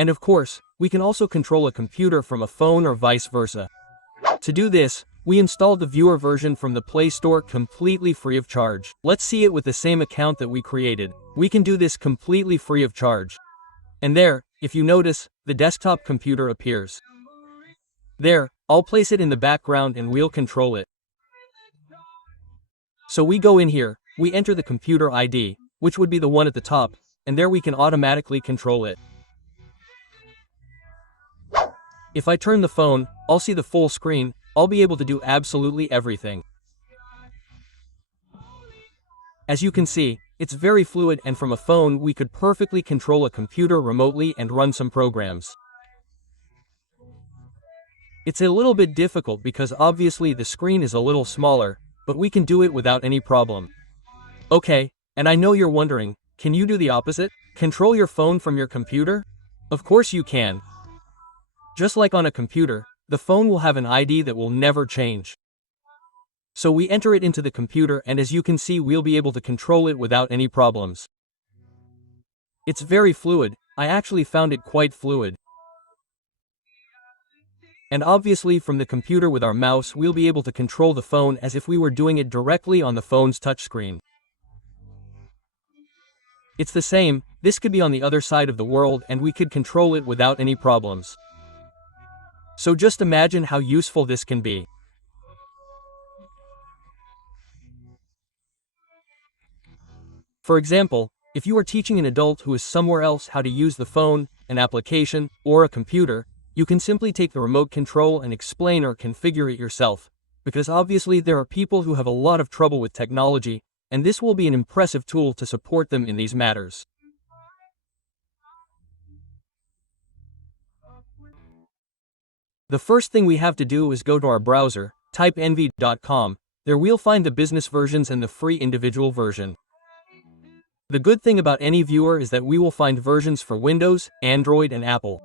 And of course, we can also control a computer from a phone or vice versa. To do this, we installed the viewer version from the Play Store completely free of charge. Let's see it with the same account that we created. We can do this completely free of charge. And there, if you notice, the desktop computer appears. There, I'll place it in the background and we'll control it. So we go in here, we enter the computer ID, which would be the one at the top, and there we can automatically control it. If I turn the phone, I'll see the full screen. I'll be able to do absolutely everything. As you can see, it's very fluid, and from a phone we could perfectly control a computer remotely and run some programs. It's a little bit difficult because obviously the screen is a little smaller, but we can do it without any problem. Okay, and I know you're wondering, can you do the opposite? Control your phone from your computer? Of course you can. Just like on a computer, the phone will have an ID that will never change. So we enter it into the computer, and as you can see, we'll be able to control it without any problems. It's very fluid. I actually found it quite fluid. And obviously from the computer with our mouse, we'll be able to control the phone as if we were doing it directly on the phone's touchscreen. It's the same. This could be on the other side of the world and we could control it without any problems. So just imagine how useful this can be. For example, if you are teaching an adult who is somewhere else how to use the phone, an application, or a computer, you can simply take the remote control and explain or configure it yourself, because obviously there are people who have a lot of trouble with technology, and this will be an impressive tool to support them in these matters. The first thing we have to do is go to our browser, type envy.com, there we'll find the business versions and the free individual version. The good thing about any viewer is that we will find versions for Windows, Android, and Apple.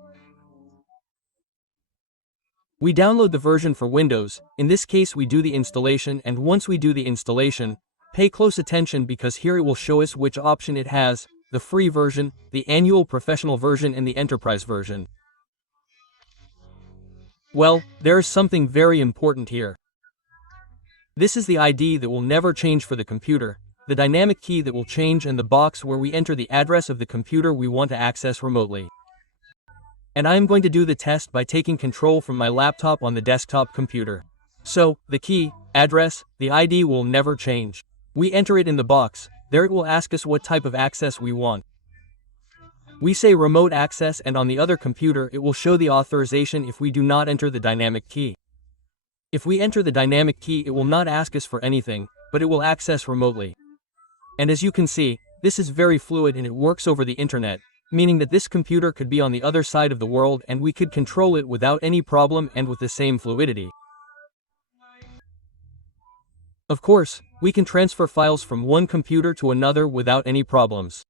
We download the version for Windows. In this case we do the installation, and once we do the installation, pay close attention because here it will show us which option it has, the free version, the annual professional version, and the enterprise version. Well, there is something very important here. This is the ID that will never change for the computer, the dynamic key that will change, and the box where we enter the address of the computer we want to access remotely. And I am going to do the test by taking control from my laptop on the desktop computer. So, the key, address, the ID will never change. We enter it in the box, there it will ask us what type of access we want. We say remote access, and on the other computer it will show the authorization if we do not enter the dynamic key. If we enter the dynamic key, it will not ask us for anything, but it will access remotely. And as you can see, this is very fluid and it works over the internet, meaning that this computer could be on the other side of the world and we could control it without any problem and with the same fluidity. Of course, we can transfer files from one computer to another without any problems.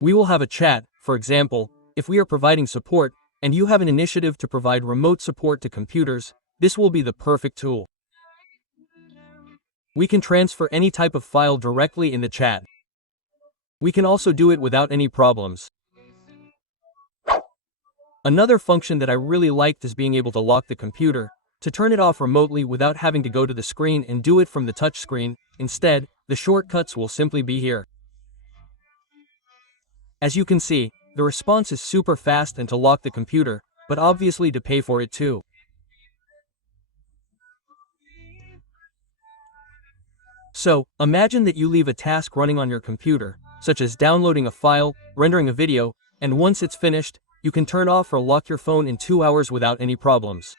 We will have a chat, for example, if we are providing support, and you have an initiative to provide remote support to computers, this will be the perfect tool. We can transfer any type of file directly in the chat. We can also do it without any problems. Another function that I really liked is being able to lock the computer, to turn it off remotely without having to go to the screen and do it from the touch screen. Instead, the shortcuts will simply be here. As you can see, the response is super fast and to lock the computer, but obviously to pay for it too. So, imagine that you leave a task running on your computer, such as downloading a file, rendering a video, and once it's finished, you can turn off or lock your phone in 2 hours without any problems.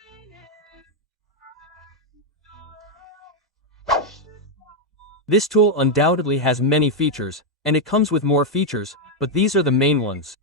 This tool undoubtedly has many features, and it comes with more features, but these are the main ones.